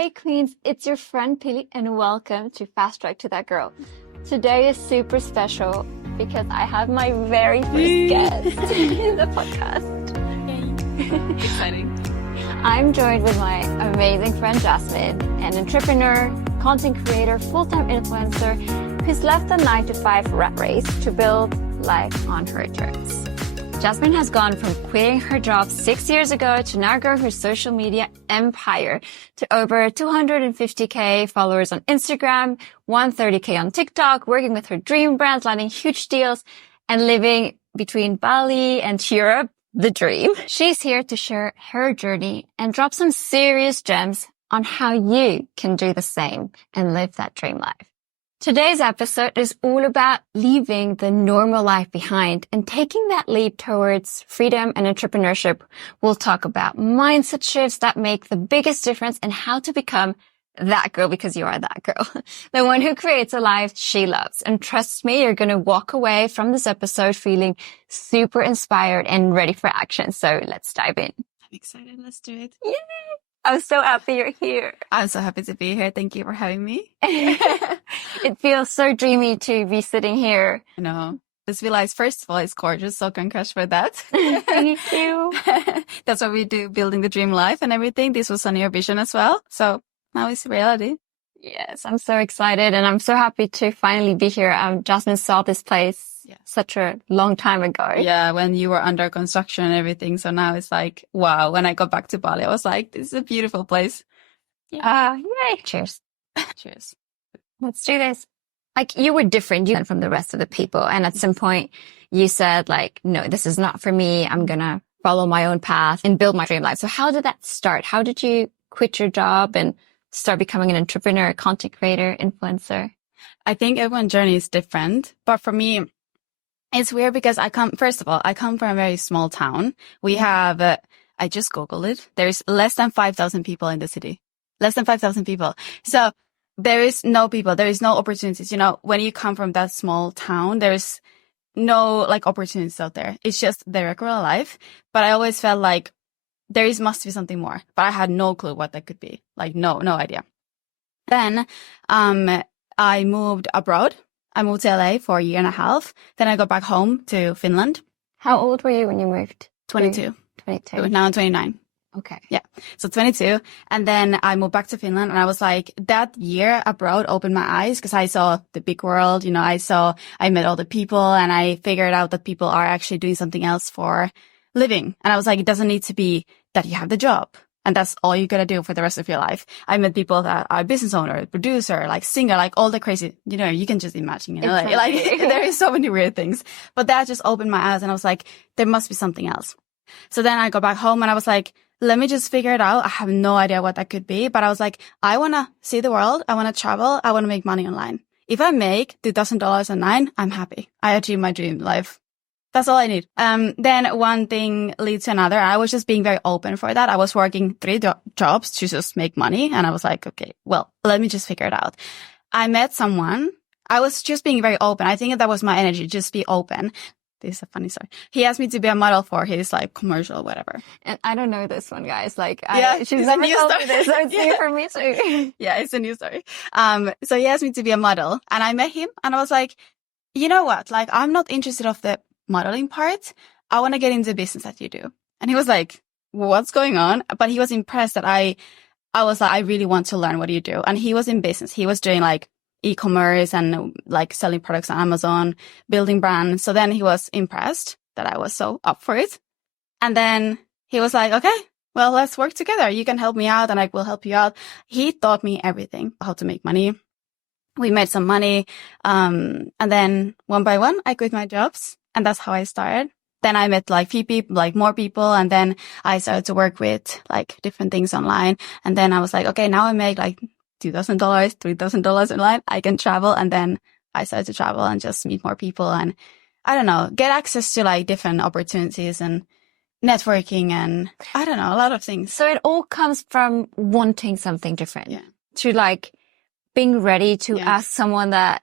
Hey Queens, it's your friend Pili and welcome to Fast Track to That Girl. Today is super special because I have my very first guest in the podcast. Yay. Exciting. I'm joined with my amazing friend Jasmin, an entrepreneur, content creator, full-time influencer who's left the 9-to-5 rat race to build life on her terms. Jasmin has gone from quitting her job 6 years ago to now grow her social media empire to over 250k followers on Instagram, 130k on TikTok, working with her dream brands, landing huge deals, and living between Bali and Europe, the dream. She's here to share her journey and drop some serious gems on how you can do the same and live that dream life. Today's episode is all about leaving the normal life behind and taking that leap towards freedom and entrepreneurship. We'll talk about mindset shifts that make the biggest difference and how to become that girl, because you are that girl, the one who creates a life she loves. And trust me, you're going to walk away from this episode feeling super inspired and ready for action. So let's dive in. I'm excited. Let's do it. Yay! I'm so happy you're here. I'm so happy to be here. Thank you for having me. It feels so dreamy to be sitting here. I know. Just realized, first of all, it's gorgeous. So congrats for that. Thank you. That's what we do, building the dream life and everything. This was on your vision as well. So now it's reality. Yes, I'm so excited and I'm so happy to finally be here. Jasmin saw this place such a long time ago. Yeah, when you were under construction and everything. So now it's like, wow. When I got back to Bali, I was like, this is a beautiful place. Yay. Cheers. Cheers. Let's do this. Like, you were different from the rest of the people. And at some point you said like, no, this is not for me. I'm going to follow my own path and build my dream life. So how did that start? How did you quit your job and start becoming an entrepreneur, content creator, influencer? I think everyone's journey is different. But for me, it's weird because first of all, I come from a very small town. We have, I just Googled it. There's less than 5,000 people in the city. Less than 5,000 people. So there is no people. There is no opportunities. You know, when you come from that small town, there's no like opportunities out there. It's just the regular life. But I always felt like must be something more. But I had no clue what that could be. Like no idea. Then, I moved abroad. I moved to LA for a year and a half. Then I got back home to Finland. How old were you when you moved? 22. 22. Now I'm 29. Okay. Yeah. So 22. And then I moved back to Finland and I was like, that year abroad opened my eyes because I saw the big world. You know, I met all the people and I figured out that people are actually doing something else for living. And I was like, it doesn't need to be that you have the job. And that's all you gotta do for the rest of your life. I met people that are business owner, producer, like singer, like all the crazy, you know, you can just imagine, you know, like there is so many weird things. But that just opened my eyes and I was like, there must be something else. So then I go back home and I was like, let me just figure it out. I have no idea what that could be, but I was like, I want to see the world. I want to travel. I want to make money online. If I make $2,000 online, I'm happy. I achieve my dream life. That's all I need. Then one thing leads to another. I was just being very open for that. I was working 3 jobs to just make money. And I was like, okay, well, let me just figure it out. I met someone. I was just being very open. I think that was my energy, just be open. This is a funny story. He asked me to be a model for his like commercial, whatever. And I don't know this one, guys. Like, she's never told me this, so it's new for me too. Yeah, it's a new story. So he asked me to be a model and I met him and I was like, you know what? Like, I'm not interested of the modeling part. I want to get into the business that you do. And he was like, what's going on? But he was impressed that I was like, I really want to learn what you do. And he was in business. He was doing like e-commerce and like selling products on Amazon, building brands. So then he was impressed that I was so up for it. And then he was like, okay, well, let's work together. You can help me out and I will help you out. He taught me everything, how to make money. We made some money. And then one by one, I quit my jobs. And that's how I started. Then I met like few people, like more people. And then I started to work with like different things online. And then I was like, okay, now I make like $2,000, $3,000 online. I can travel. And then I started to travel and just meet more people. And I don't know, get access to like different opportunities and networking and I don't know, a lot of things. So it all comes from wanting something different. Yeah. To like being ready to ask someone that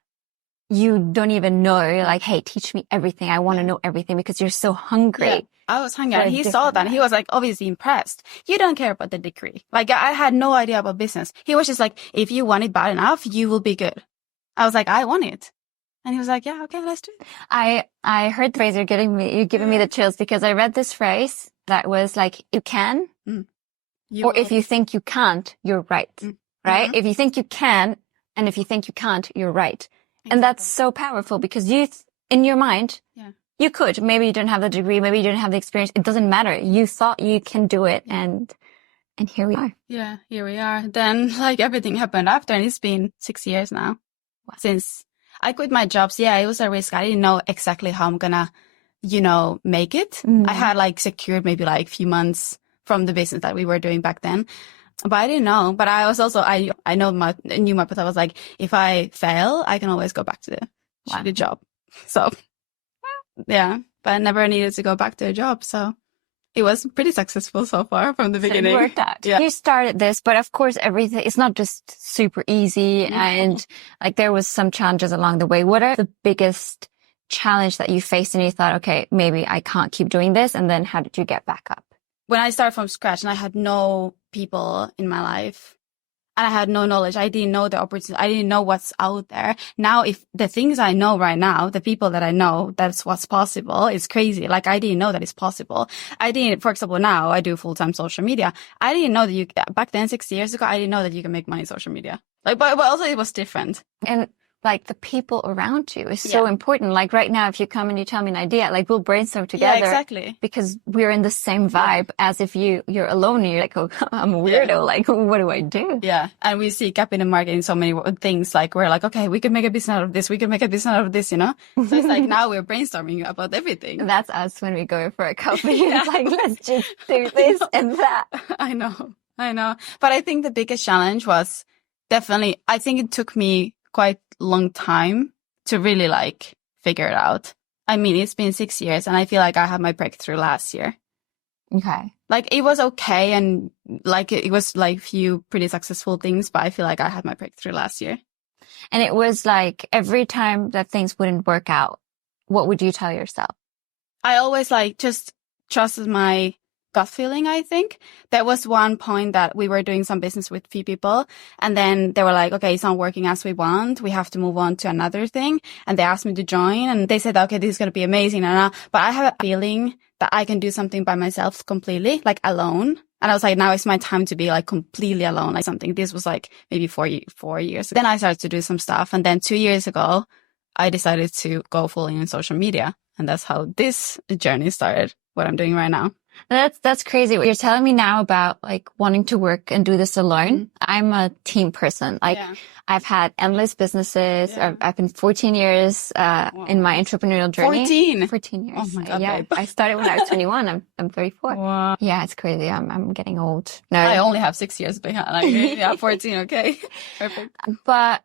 you don't even know, like, hey, teach me everything. I want to know everything because you're so hungry I was hanging for out. a He saw different that. And he was like obviously impressed. You don't care about the degree. Like I had no idea about business. He was just like, if you want it bad enough, you will be good. I was like, I want it. And he was like, yeah, okay, let's do it. I heard the phrase, you're giving me the chills, because I read this phrase that was like, you can, or if you think you can't, you're right. Right? If you think you can, and if you think you can't, you're right. Exactly. And that's so powerful, because in your mind, you could. Maybe you didn't have the degree, maybe you didn't have the experience. It doesn't matter. You thought you can do it, and here we are. Yeah, here we are. Then like everything happened after, and it's been 6 years now since I quit my jobs. Yeah, it was a risk. I didn't know exactly how I'm gonna, make it. I had like secured maybe like a few months from the business that we were doing back then. But I didn't know. But I was also, I knew my path. I was like, if I fail, I can always go back to the shitty job. So yeah, but I never needed to go back to a job. So it was pretty successful so far from the beginning. It worked out. Yeah. You started this, but of course everything, it's not just super easy. And like there was some challenges along the way. What are the biggest challenge that you faced and you thought, okay, maybe I can't keep doing this? And then how did you get back up? When I started from scratch and I had no people in my life and I had no knowledge, I didn't know the opportunity. I didn't know what's out there. Now, if the things I know right now, the people that I know, that's what's possible, it's crazy. Like I didn't know that it's possible. I didn't, for example, now I do full-time social media. I didn't know that back then, 6 years ago, I didn't know that you can make money in social media. Like, but also it was different. And like the people around you is so important. Like right now, if you come and you tell me an idea, like we'll brainstorm together. Yeah, exactly. Because we're in the same vibe as if you're alone and you're like, oh, I'm a weirdo. Yeah. Like, what do I do? Yeah. And we see gap in the market in so many things. Like we're like, okay, we can make a business out of this. We can make a business out of this, So it's like now we're brainstorming about everything. That's us when we go for a coffee. It's like, let's just do this and that. I know. But I think the biggest challenge was definitely, I think it took me quite long time to really like figure it out. I mean, it's been 6 years and I feel like I had my breakthrough last year. Okay. Like it was okay. And like it was like few pretty successful things, but I feel like I had my breakthrough last year. And it was like every time that things wouldn't work out, what would you tell yourself? I always like just trusted my gut feeling, I think. There was one point that we were doing some business with few people and then they were like, okay, it's not working as we want. We have to move on to another thing. And they asked me to join and they said, okay, this is going to be amazing. But I have a feeling that I can do something by myself completely, like alone. And I was like, now it's my time to be like completely alone, like something. This was like maybe 4 years. Then I started to do some stuff. And then 2 years ago, I decided to go full in social media. And that's how this journey started, what I'm doing right now. That's crazy. What you're telling me now about like wanting to work and do this alone. I'm a team person. Like I've had endless businesses. I've been 14 years in my entrepreneurial journey. 14 years. Oh my God, yeah. babe. I started when I was 21. I'm 34. Wow. Yeah, it's crazy. I'm getting old. No, I only have 6 years behind. Like, yeah, 14. Okay. Perfect. But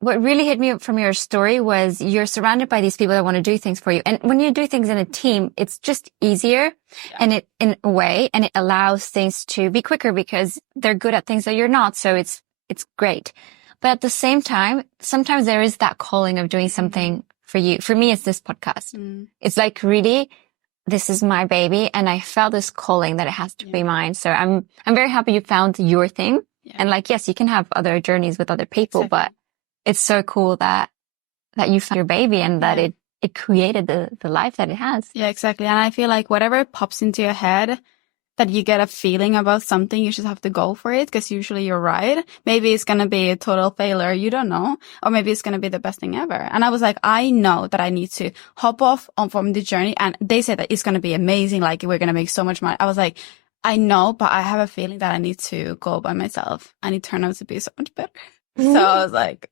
what really hit me from your story was you're surrounded by these people that want to do things for you. And when you do things in a team, it's just easier and it, in a way, and it allows things to be quicker because they're good at things that you're not. So it's great. But at the same time, sometimes there is that calling of doing something for you. For me, it's this podcast. It's like really, this is my baby. And I felt this calling that it has to be mine. So I'm very happy you found your thing. And like, yes, you can have other journeys with other people, but it's so cool that you found your baby and that it created the life that it has. Yeah, exactly. And I feel like whatever pops into your head, that you get a feeling about something, you just have to go for it because usually you're right. Maybe it's going to be a total failure. You don't know. Or maybe it's going to be the best thing ever. And I was like, I know that I need to hop off from the journey. And they said that it's going to be amazing. Like we're going to make so much money. I was like, I know, but I have a feeling that I need to go by myself and it turned out to be so much better. So I was like,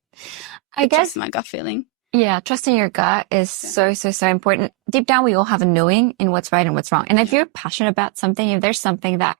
I guess my gut feeling. Yeah, trusting your gut is so important. Deep down, we all have a knowing in what's right and what's wrong. And if you're passionate about something, if there's something that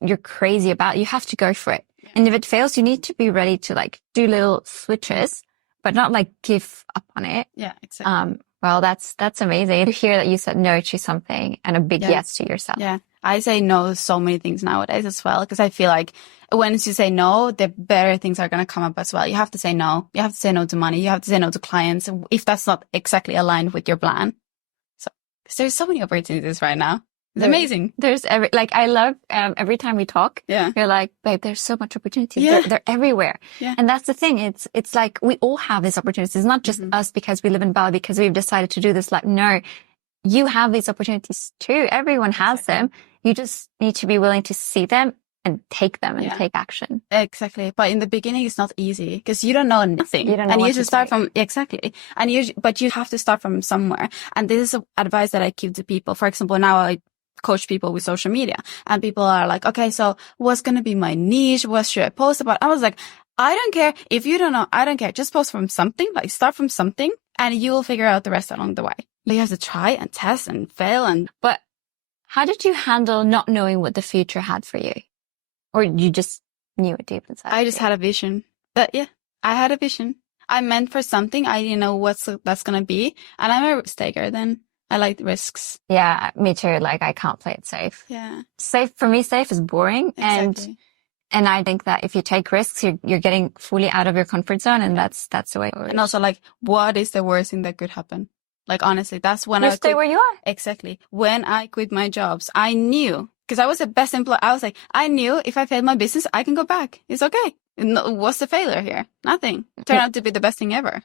you're crazy about, you have to go for it. Yeah. And if it fails, you need to be ready to like do little switches, but not like give up on it. Yeah, exactly. Well, that's amazing to hear that you said no to something and a big yes to yourself. Yeah. I say no to so many things nowadays as well, because I feel like once you say no, the better things are going to come up as well. You have to say no. You have to say no to money. You have to say no to clients if that's not exactly aligned with your plan. So there's so many opportunities right now. It's amazing. There's I love every time we talk. Yeah. You're like, babe, there's so much opportunities. Yeah. They're everywhere. Yeah. And that's the thing. It's like we all have these opportunities. It's not just us because we live in Bali because we've decided to do this. Like, no, you have these opportunities too. Everyone has them. You just need to be willing to see them and take them and take action. Exactly. But in the beginning, it's not easy because you don't know nothing. You don't know and what you to just start take. from, exactly. But you have to start from somewhere. And this is advice that I give to people. For example, now I coach people with social media and people are like, okay, so what's going to be my niche? What should I post about? I was like, I don't care. If you don't know, I don't care. Just post from something, like start from something and you will figure out the rest along the way. You have to try and test and fail. But how did you handle not knowing what the future had for you? Or you just knew it deep inside? I just had a vision. I had a vision. I meant for something. I didn't know that's going to be. And I'm a risk taker then. I like risks. Yeah, me too. Like, I can't play it safe. Yeah. Safe, for me, safe is boring. Exactly. And I think that if you take risks, you're getting fully out of your comfort zone. And that's the way. And also, like, what is the worst thing that could happen? Like, honestly, that's when you stay where you are. Exactly. When I quit my jobs, I knew, because I was the best employee. I was like, I knew if I failed my business, I can go back. It's okay. What's the failure here? Nothing. Turned out to be the best thing ever.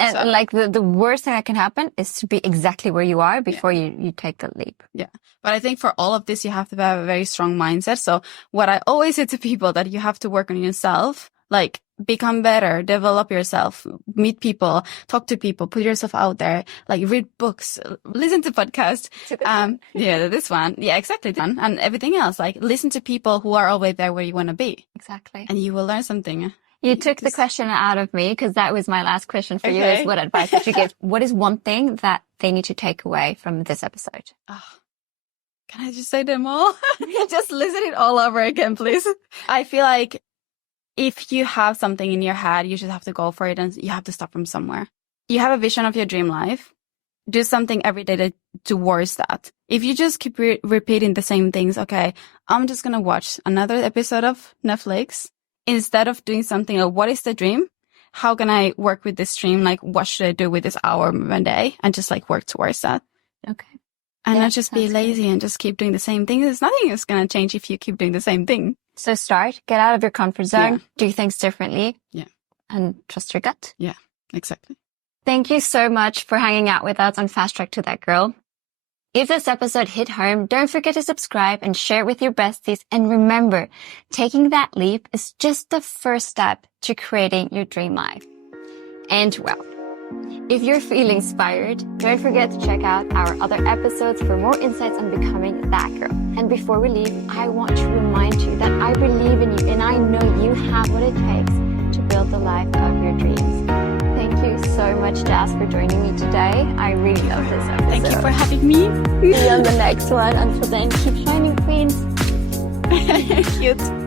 And like the worst thing that can happen is to be exactly where you are before you take the leap. Yeah. But I think for all of this, you have to have a very strong mindset. So what I always say to people that you have to work on yourself, like become better, develop yourself, meet people, talk to people, put yourself out there, like read books, listen to podcasts. This one. Yeah, exactly. And everything else, like listen to people who are always there where you want to be. Exactly. And you will learn something. You took the question out of me because that was my last question for you is what advice would you give? What is one thing that they need to take away from this episode? Oh, can I just say them all? Just listen it all over again, please. I feel like if you have something in your head, you just have to go for it and you have to start from somewhere. You have a vision of your dream life. Do something every day towards that. If you just keep repeating the same things, okay, I'm just going to watch another episode of Netflix. Instead of doing something like, what is the dream? How can I work with this dream? Like, what should I do with this hour of my day? And just like work towards that. Okay. And not just be lazy and just keep doing the same thing. There's nothing that's going to change if you keep doing the same thing. So get out of your comfort zone, do things differently. Yeah. And trust your gut. Yeah, exactly. Thank you so much for hanging out with us on Fast Track to That Girl. If this episode hit home, don't forget to subscribe and share it with your besties. And remember, taking that leap is just the first step to creating your dream life. And well, if you're feeling inspired, don't forget to check out our other episodes for more insights on becoming that girl. And before we leave, I want to remind you that I believe in you and I know you have what it takes to build the life of your dreams. Thank you so much, Jas, for joining me today. I really love this episode. Thank you for having me. See you on the next one. Until then, keep shining, queens. Cute.